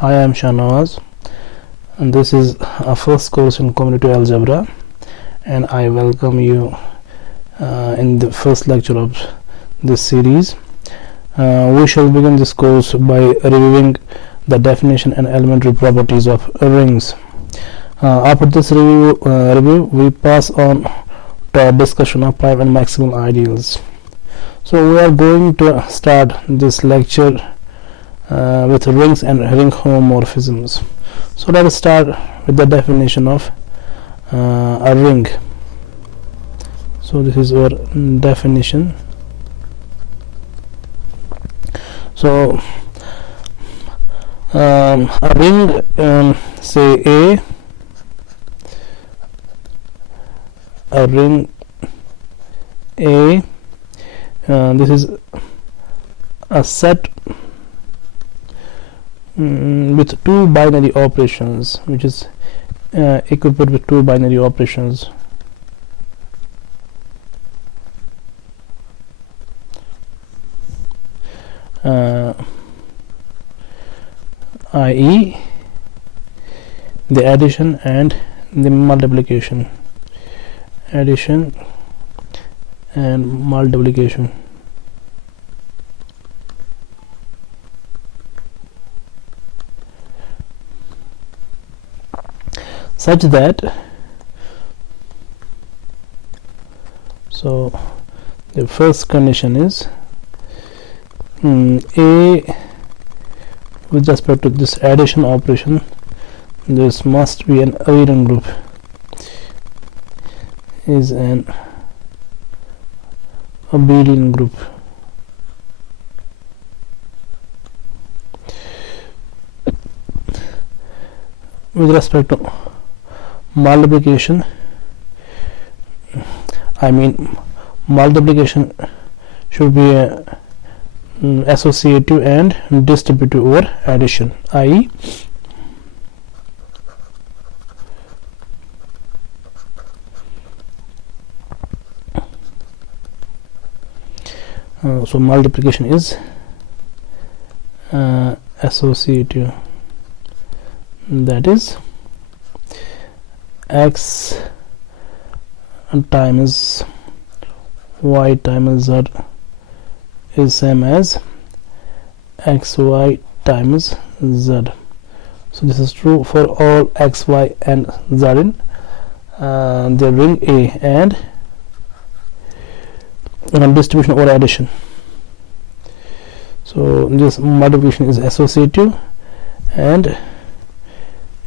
Hi, I am Shanawaz, and this is our first course in commutative algebra, and I welcome you in the first lecture of this series. We shall begin this course by reviewing the definition and elementary properties of rings. After this review, we pass on to our discussion of prime and maximal ideals. So we are going to start this lecture with rings and ring homomorphisms. So let us start with the definition of a ring. So this is our definition. So a ring, say a ring A, this is a set with two binary operations, which is equipped with two binary operations. I.e. the addition and the multiplication. Addition and multiplication. Such that, so the first condition is A, with respect to this addition operation, this must be an abelian group, is an abelian group. With respect to multiplication, I mean multiplication should be associative and distributive over addition, i.e. So multiplication is associative, that is x times y times z is same as xy times z. So this is true for all x, y and z in the ring A, and distribution or addition. So this multiplication is associative and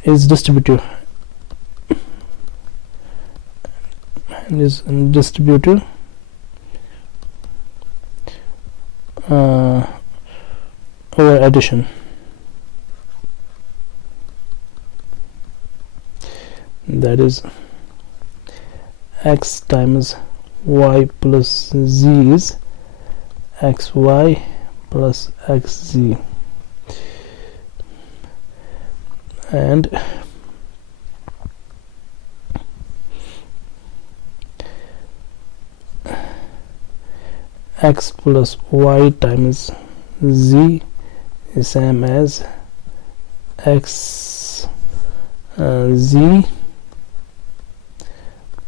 is distributive, and is distributive over addition. That is x times y plus z is xy plus xz, and x plus y times z is same as x z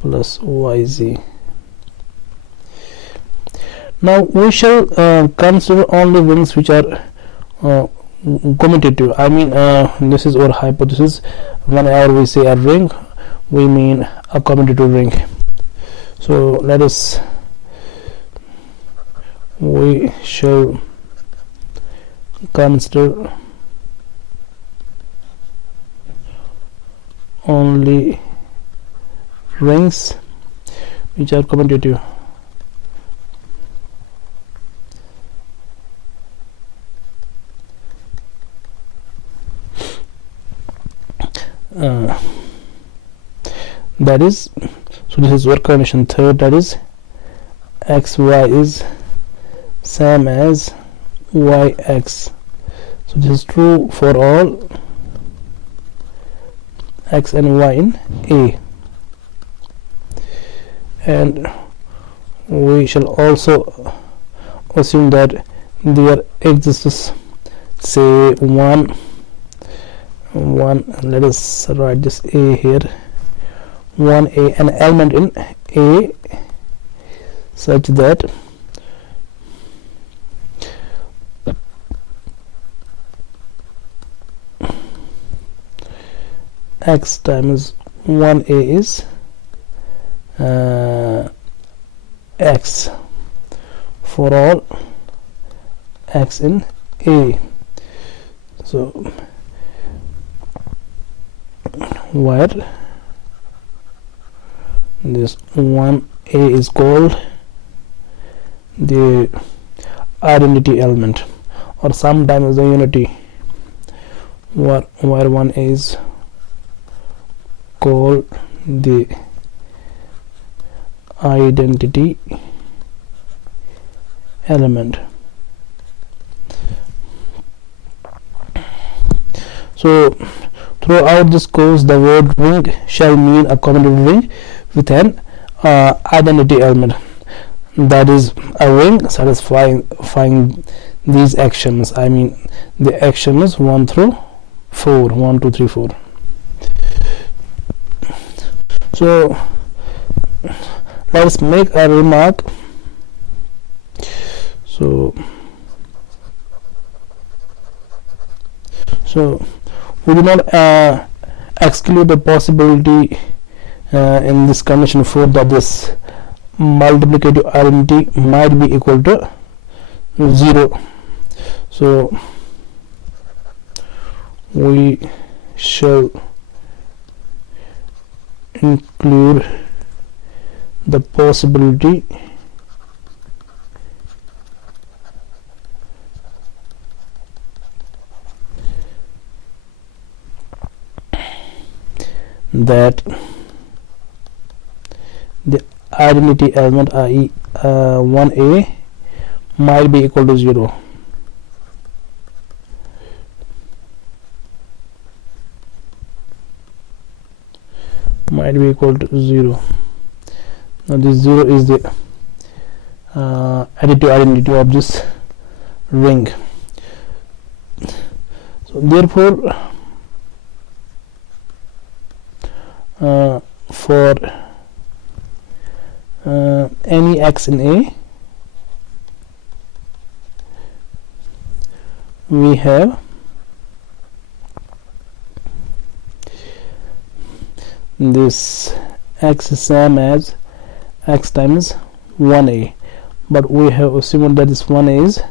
plus yz. Now we shall consider only rings which are commutative. I mean this is our hypothesis. Whenever we say a ring, we mean a commutative ring. So we shall consider only rings which are commutative. That is, so this is our condition third, that is xy is same as yx. So this is true for all x and y in A, and we shall also assume that there exists say one 1, let us write this a here, 1a, an element in a such that x times 1a is x for all x in a. So where this 1a is called the identity element, or sometimes the unity, where 1a is called the identity element. So throughout this course, the word ring shall mean a commutative ring with an identity element, that is a ring satisfying these actions. I mean the action is 1 through 4, 1 2 3 4. So let's make a remark. So we do not exclude the possibility in this condition 4 that this multiplicative identity might be equal to 0. So we shall include the possibility that the identity element, i.e. 1a, might be equal to 0. Might be equal to 0. Now this 0 is the additive identity of this ring. So therefore for any x in A, we have this x is same as x times 1a, but we have assumed that this 1a is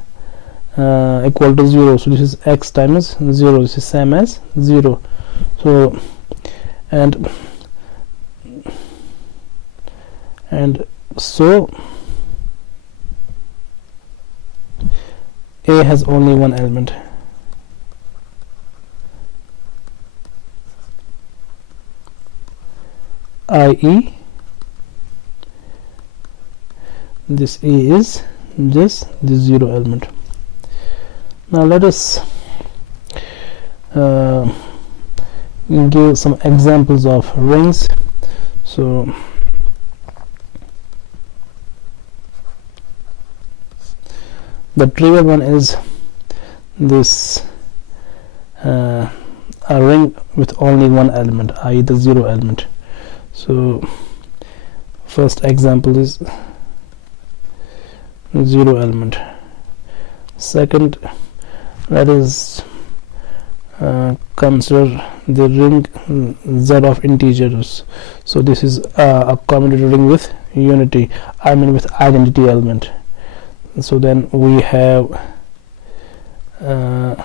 equal to 0, so this is x times 0, this is same as 0. So and so A has only one element, i.e. this A is just the 0 element. Now let us give some examples of rings. So the trivial one is this a ring with only one element, i.e. the 0 element. So first example is 0 element. Second, let us consider the ring Z of integers. So this is a commutative ring with unity, I mean with identity element. So then we have the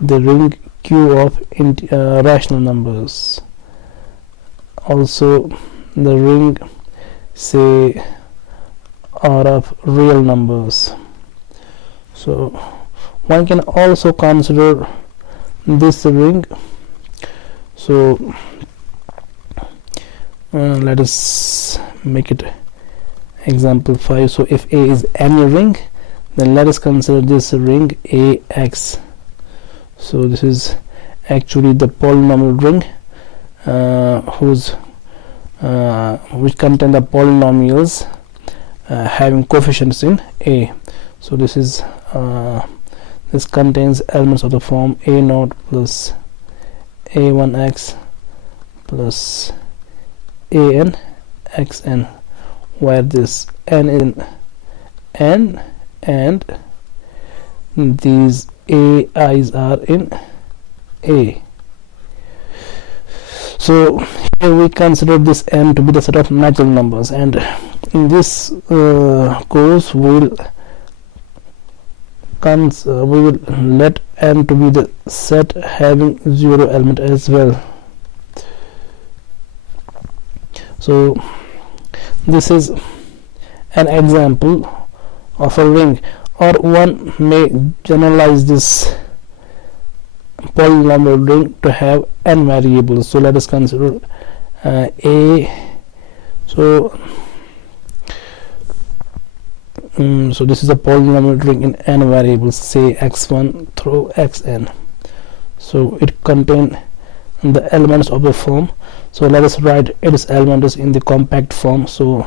ring Q of rational numbers, also the ring say R of real numbers. So one can also consider this ring. So let us make it example 5. So if A is any ring, then let us consider this ring AX. So this is actually the polynomial ring which contain the polynomials having coefficients in A. So this is this contains elements of the form A0 plus a1x plus an xn, where this n is in n and these ai's are in a. So here we consider this n to be the set of natural numbers, and in this course we will let n to be the set having 0 element as well. So this is an example of a ring, or one may generalize this polynomial ring to have n variables. So let us consider a. So this is a polynomial ring in n variables, say x1 through xn. So it contains the elements of the form. So let us write its elements in the compact form. So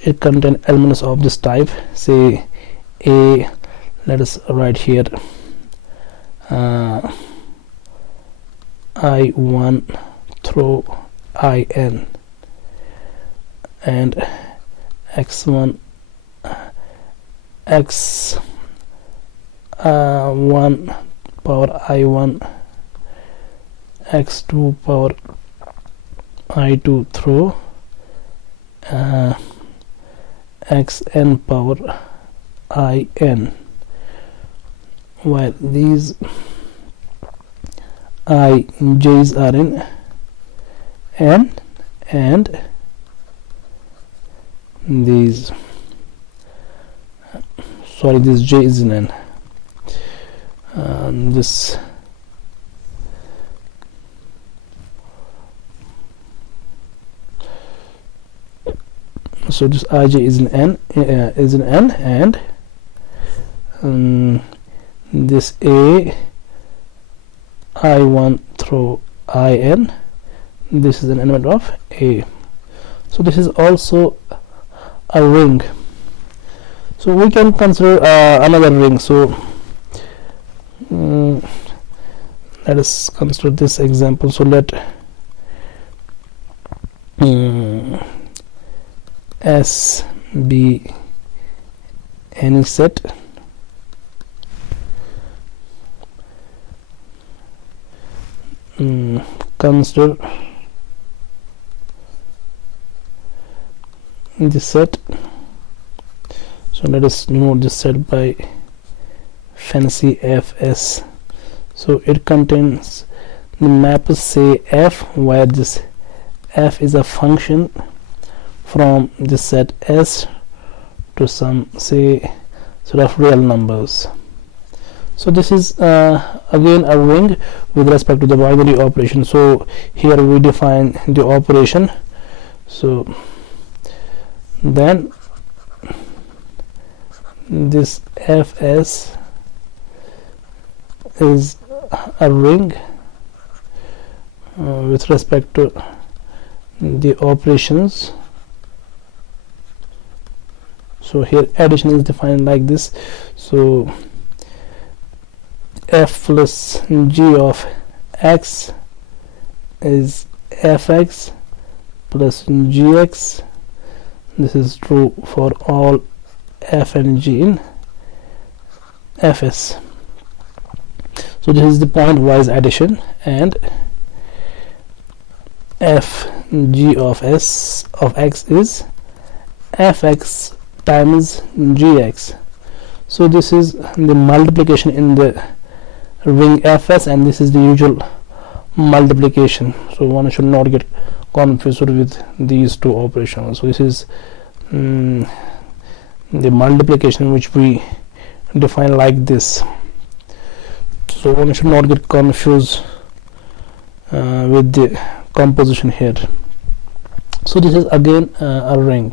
it contains elements of this type, say a. Let us write here I1 through in, and x1 x1 power I1, x2 power I2 through xn power in, while these ij's are in n and this j is in n. This so this ij is in n, and this a I1 through in, this is an element of a. So this is also a ring. So we can consider another ring. So let us consider this example. So let S be any set consider this set. So let us denote this set by fancy fs. So it contains the map, say f, where this f is a function from this set S to some, say, sort of real numbers. So this is again a ring with respect to the binary operation. So here we define the operation. So then this fs is a ring with respect to the operations. So here addition is defined like this. So f plus g of x is fx plus gx. This is true for all f and g in fs. So this is the point-wise addition, and f g of s of x is fx times gx. So this is the multiplication in the ring fs, and this is the usual multiplication. So one should not get confused with these two operations. So this is the multiplication which we define like this. So one should not get confused with the composition here. So this is again a ring.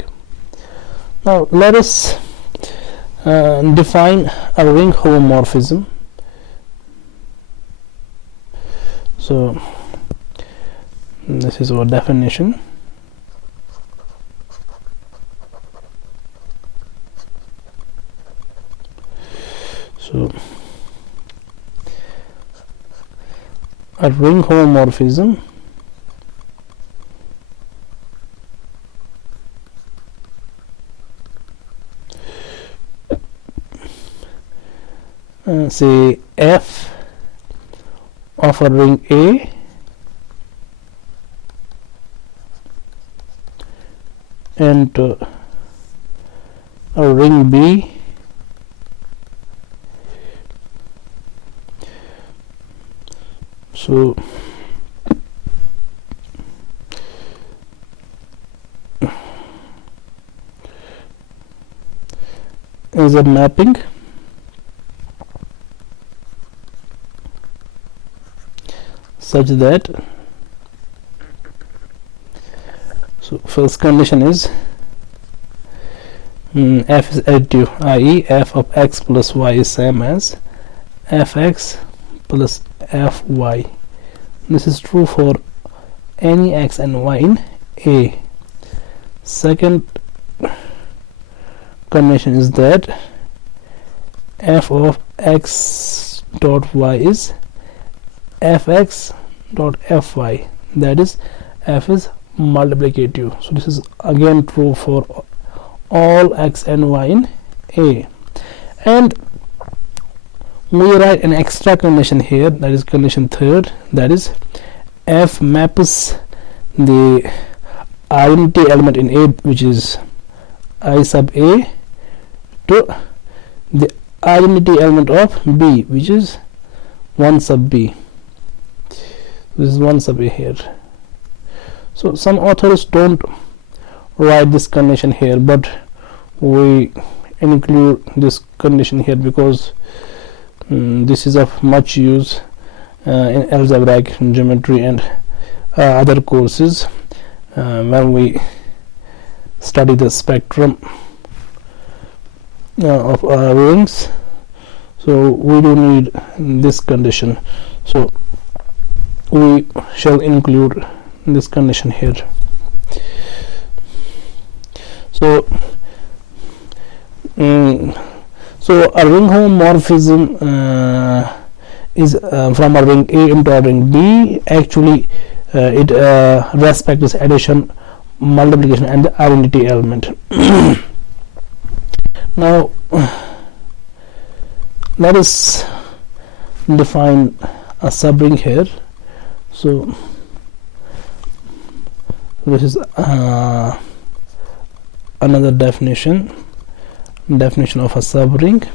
Now let us define a ring homomorphism. So this is our definition. So a ring homomorphism say F of a ring A and a ring B so is a mapping such that so first condition is f is additive, i.e. f of x plus y is same as fx plus fy. This is true for any x and y in A. Second condition is that f of x dot y is fx dot fy, that is f is multiplicative. So this is again true for all x and y in A. And we write an extra condition here, that is condition third, that is f maps the identity element in A, which is I sub A, to the identity element of B, which is 1 sub B. This is 1 sub A here. So some authors don't write this condition here, but we include this condition here because this is of much use in algebraic geometry and other courses when we study the spectrum of rings. So we do need this condition, so we shall include this condition here. So so a ring homomorphism is from a ring A into a ring B. Actually it respects addition, multiplication and the identity element. Now let us define a subring here. So this is another definition of a subring.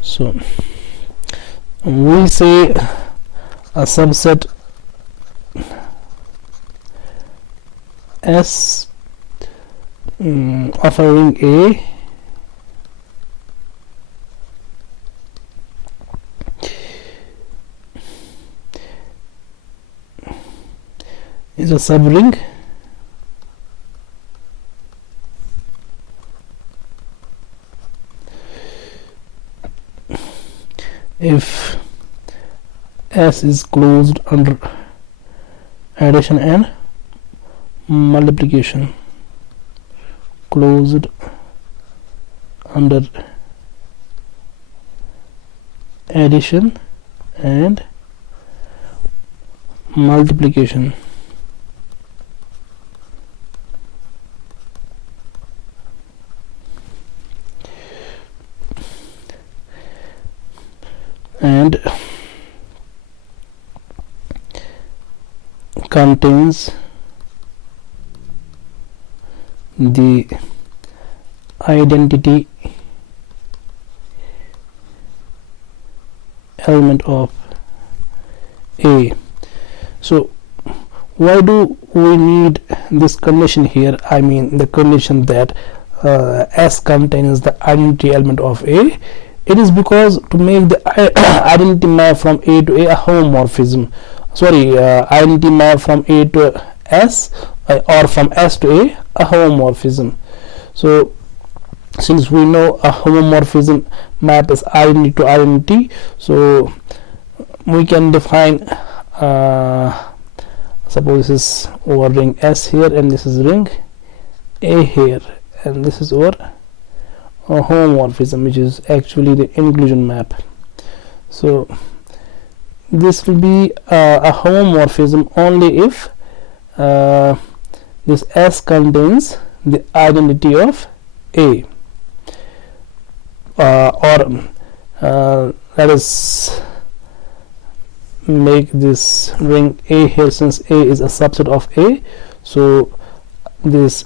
So we say a subset S of a ring A is a subring if S is closed under addition and multiplication, closed under addition and multiplication. And contains the identity element of A. So why do we need this condition here? I mean the condition that S contains the identity element of A. It is because to make the identity map from A to A homomorphism. Identity map from A to S or from S to A homomorphism. So since we know a homomorphism map is identity to identity, so we can define suppose this is over ring S here and this is ring A here and this is over a homomorphism, which is actually the inclusion map. So this will be a homomorphism only if this S contains the identity of A, or let us make this ring A here, since A is a subset of A. So this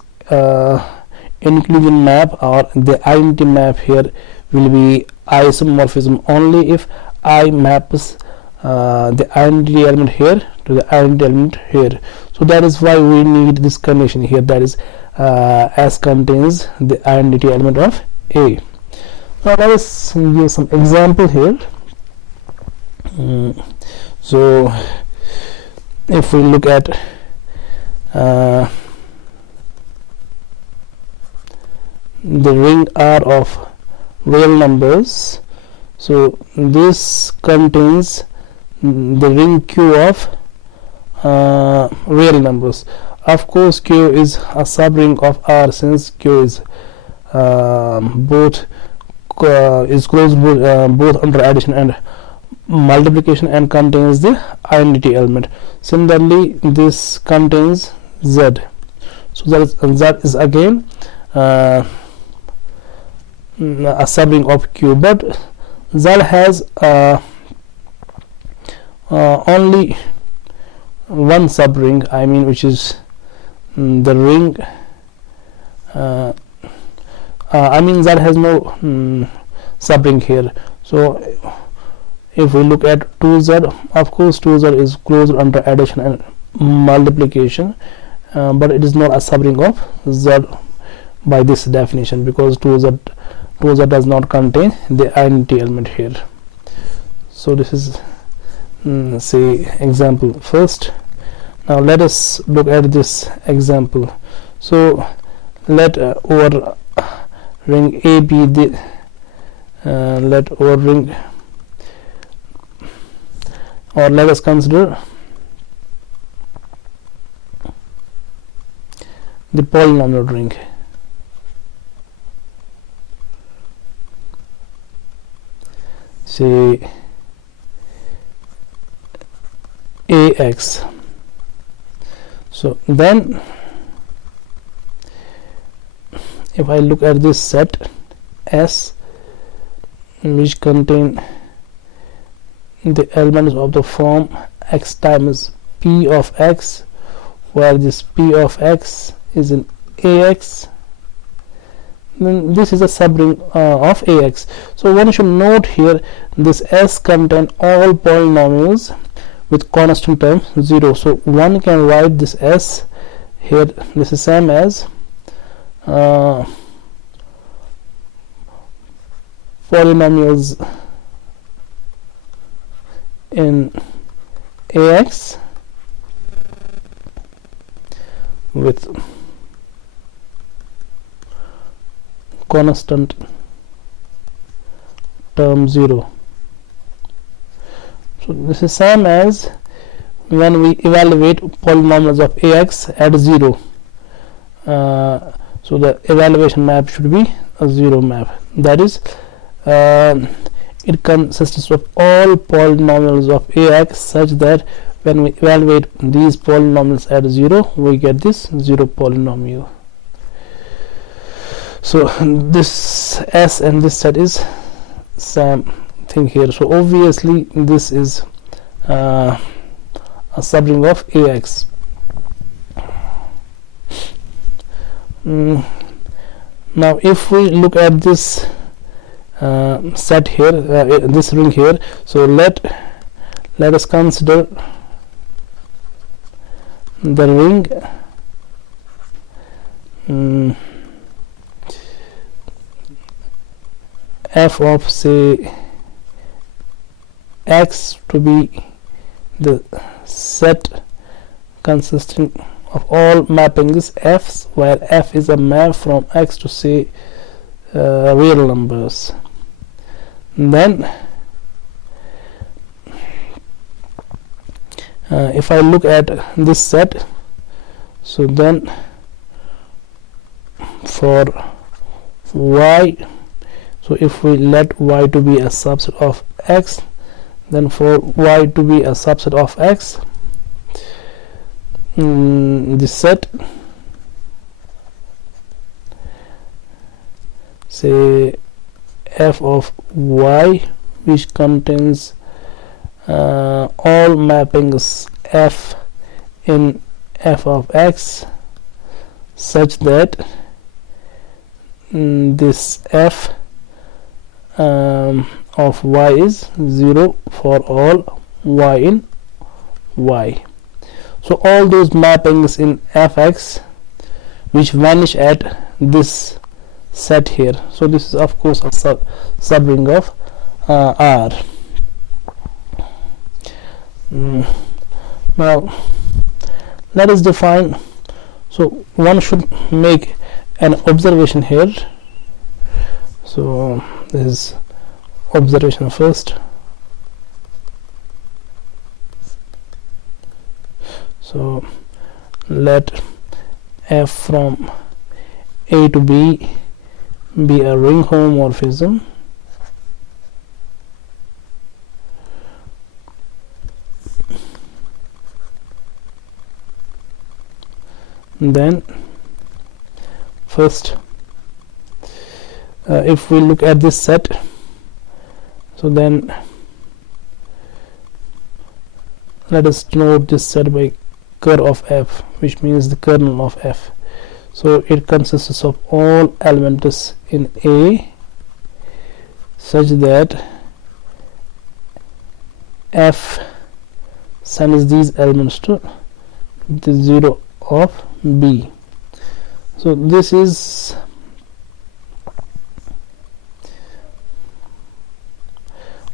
inclusion map or the identity map here will be isomorphism only if I maps the identity element here to the identity element here. So that is why we need this condition here, that is S contains the identity element of A. Now let us give some example here. So if we look at the ring R of real numbers, so this contains the ring Q of real numbers. Of course Q is a subring of R, since Q is both closed both under addition and multiplication and contains the identity element. Similarly this contains Z, so Z is again a subring of Q, but Z has only one subring, I mean, which is the ring I mean Z has no subring here. So if we look at 2Z, of course 2Z is closed under addition and multiplication, but it is not a subring of Z by this definition, because 2Z does not contain the identity element here. So this is say example first. Now let us look at this example. So let our ring A be the let our ring, or let us consider the polynomial ring. Say AX. So then if I look at this set S, which contain the elements of the form x times p of x, where this p of x is in AX, then this is a subring of AX. So one should note here, this S contain all polynomials with constant term 0. So one can write this S here, this is same as polynomials in AX with constant term 0. So this is same as when we evaluate polynomials of AX at 0. So the evaluation map should be a 0 map, that is it consists of all polynomials of AX such that when we evaluate these polynomials at 0, we get this 0 polynomial. So this S and this set is same thing here. So obviously this is a subring of AX. Now if we look at this set here, this ring here, so let us consider the ring f of say x to be the set consisting of all mappings f's, where f is a map from x to say real numbers. Then if I look at this set, so then for y, so if we let y to be a subset of x, Then for y to be a subset of x, the set, say f of y, which contains all mappings f in f of x, such that this f of y is 0 for all y in y. So all those mappings in fx which vanish at this set here. So this is of course a subring of R. Now let us define. So one should make an observation here. So this is observation first. So let f from a to b be a ring homomorphism. Then first, if we look at this set, so then let us denote this set by ker of f, which means the kernel of f. So it consists of all elements in A such that f sends these elements to the 0 of B. So this is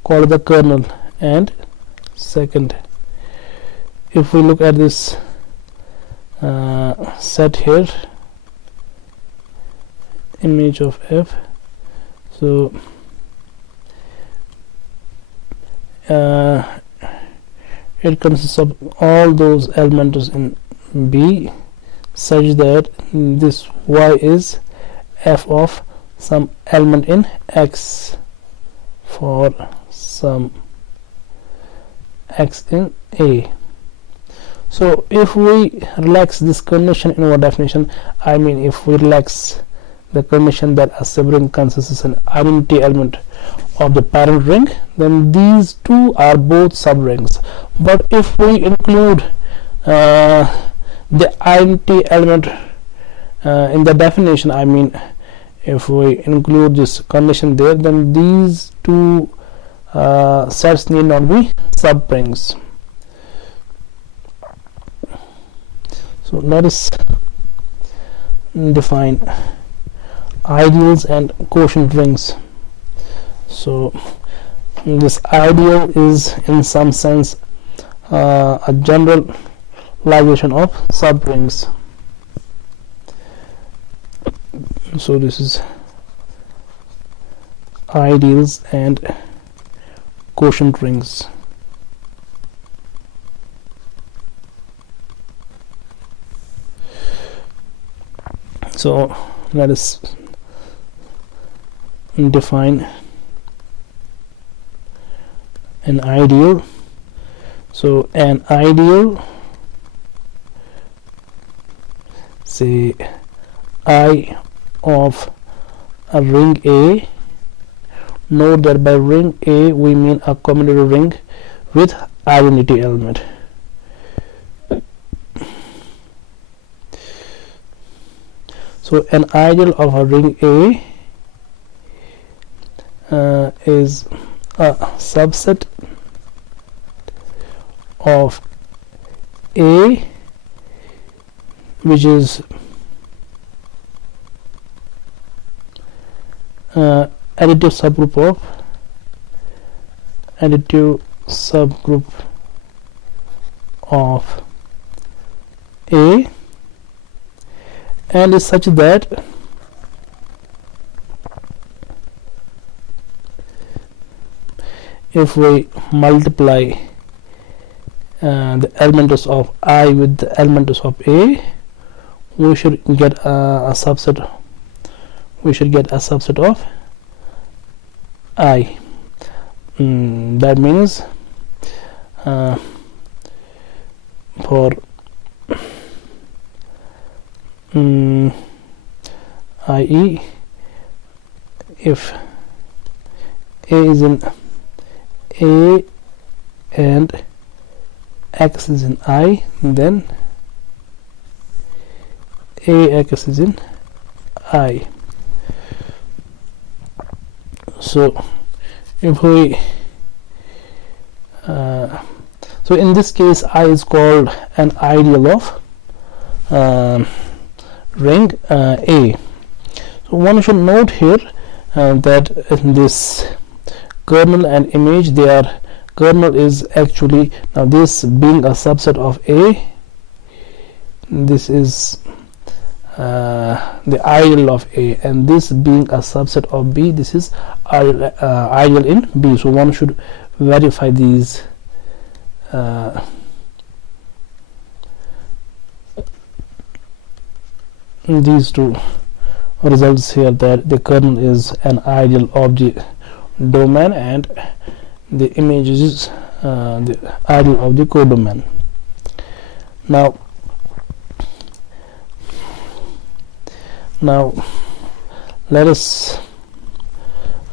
called the kernel. And second, if we look at this set here, image of f, so it consists of all those elements in B such that this y is f of some element in x for some x in A. So if we relax this condition in our definition, I mean if we relax the condition that a subring consists an identity element of the parent ring, then these two are both subrings. But if we include the identity element in the definition, I mean if we include this condition there, then these two sets need not be subrings. So let us define ideals and quotient rings. So this ideal is in some sense a generalization of subrings. So this is ideals and quotient rings. So let us define an ideal. So an ideal, say I of a ring A. Note that by ring A we mean a commutative ring with identity element. So an ideal of a ring A is a subset of A which is additive subgroup of A, and is such that if we multiply the elements of I with the elements of A, we should get a subset. We should get a subset of I. That means for i.e. if a is in a and x is in I, then ax is in I. So if we so in this case I is called an ideal of ring A. So one should note here that in this kernel and image, their kernel is actually, now this being a subset of A, this is the ideal of A, and this being a subset of B, this is ideal in B. So one should verify these two results here, that the kernel is an ideal of the domain and the image is the ideal of the codomain. Now let us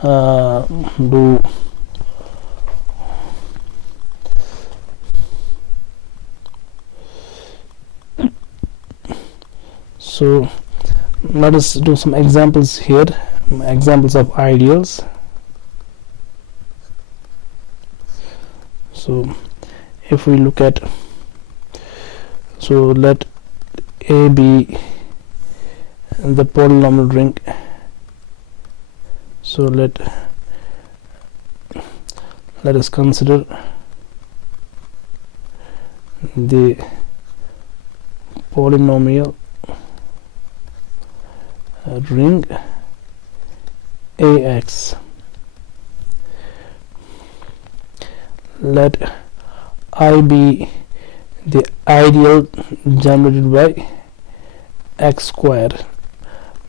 do so let us do some examples here, examples of ideals. So if we look at, so let A be the polynomial ring, so let us consider the polynomial ring AX. Let I be the ideal generated by x squared,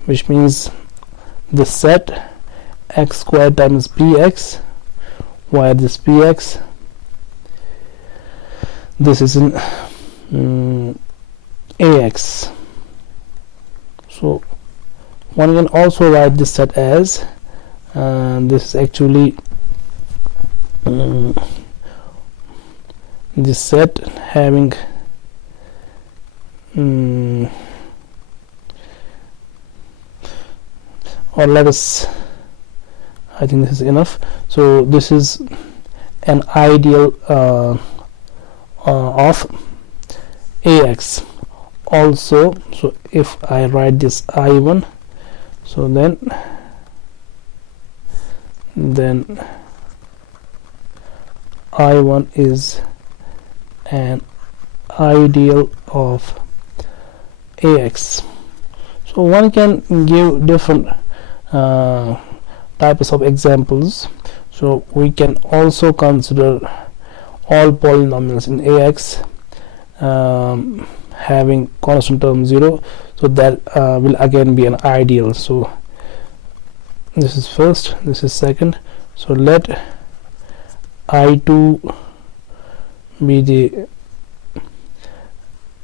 which means the set x squared times px, where this px, this is in AX. So one can also write this set as this is actually this set having or let us, I think this is enough. So this is an ideal of AX also. So if I write this I1, so then I1 is an ideal of AX. So one can give different types of examples. So we can also consider all polynomials in AX having constant term 0, so that will again be an ideal. So this is first, this is second. So let I2 be the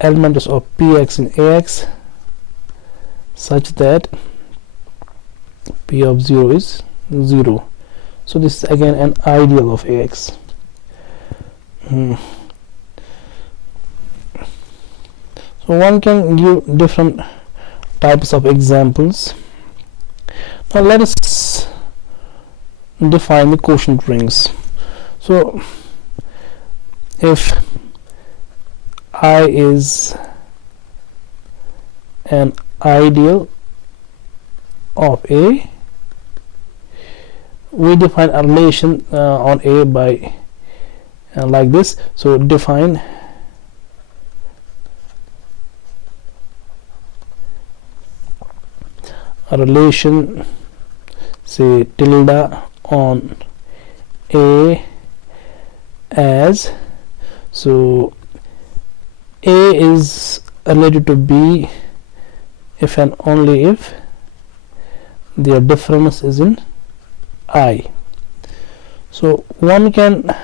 elements of px in AX such that p of 0 is 0. So this is again an ideal of AX. So one can give different types of examples. Now let us define the quotient rings. So if I is an ideal of A, we define a relation on A by like this. So define a relation, say tilde on A as, so A is related to B if and only if their difference is in I. So one can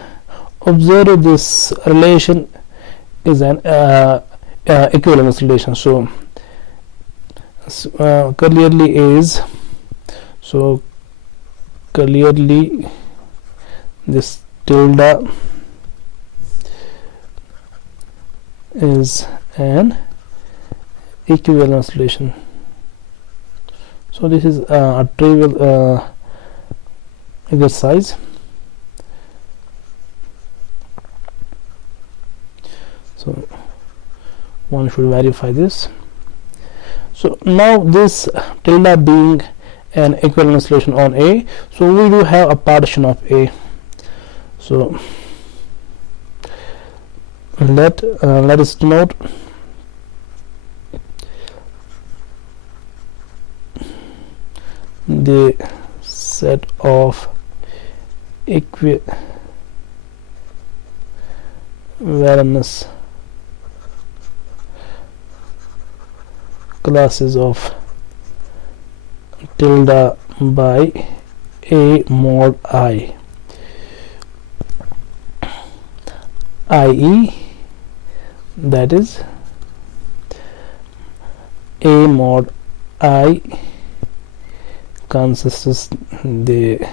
observe this relation is an equivalence relation. So clearly is, so clearly this tilde is an equivalence relation. So this is a trivial exercise. So one should verify this. So now this tilde being an equivalence relation on A, so we do have a partition of A. So let us denote the set of equivalence classes of tilde by A mod I, i.e. that is A mod I consists the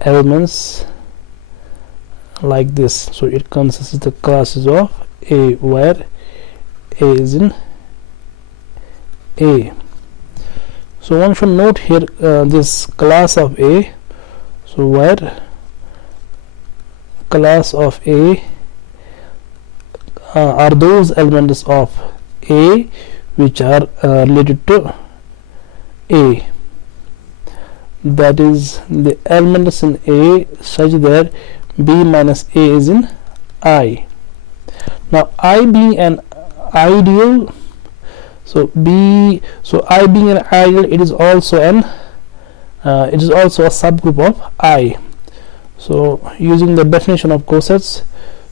elements like this. So it consists the classes of A, where A is in A. So one should note here this class of A, so where class of A are those elements of A which are related to A, that is the elements in A such that B minus A is in I. Now I being an ideal, so I being an ideal, it is also a subgroup of I. So using the definition of cosets,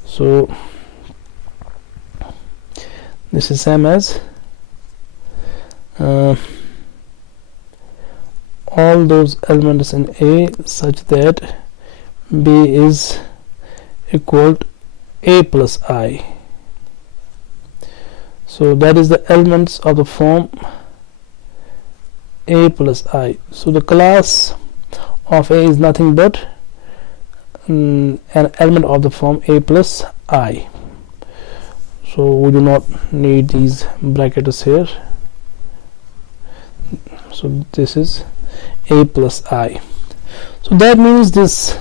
so this is same as all those elements in A such that B is equal to A plus I. So that is the elements of the form A plus I. So the class of A is nothing but an element of the form A plus I. So we do not need these brackets here. So this is A plus I. So that means this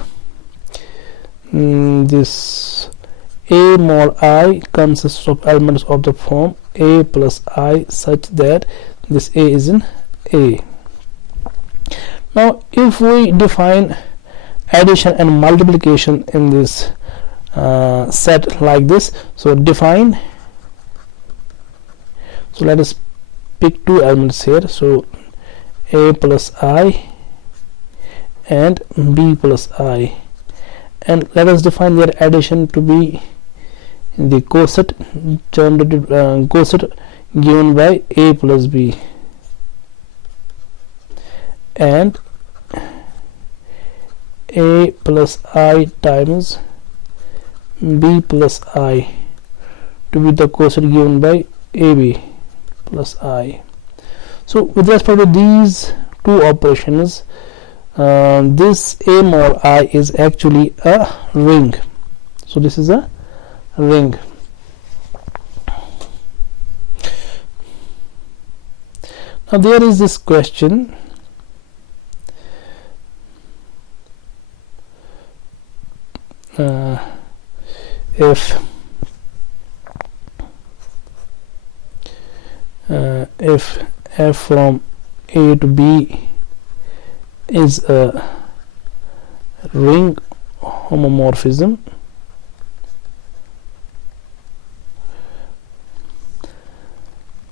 A mod I consists of elements of the form A plus I such that this A is in A. Now if we define addition and multiplication in this set like this, so define, so let us pick two elements here, so A plus I and B plus I, and let us define their addition to be the coset generated coset given by A plus B, and A plus I times B plus I to be the coset given by AB plus I. So with respect to these two operations, this A mod I is actually a ring. So this is a ring. Now there is this question, if f from A to B is a ring homomorphism,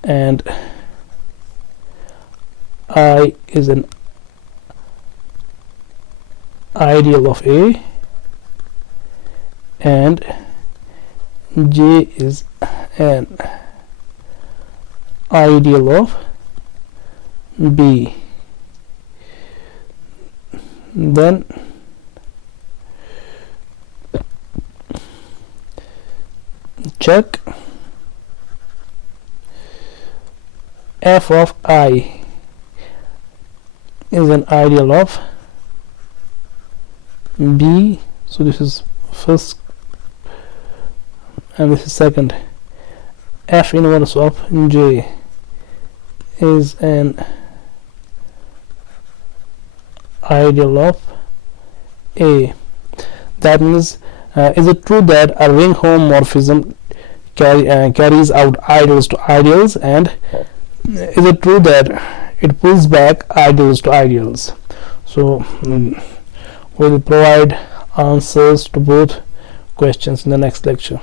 and I is an ideal of A, and J is an ideal of B, then check f of I is an ideal of B. So this is first and this is second. F inverse of J is an ideal of A. That means is it true that a ring homomorphism carries out ideals to ideals, and is it true that it pulls back ideals to ideals? So we will provide answers to both questions in the next lecture.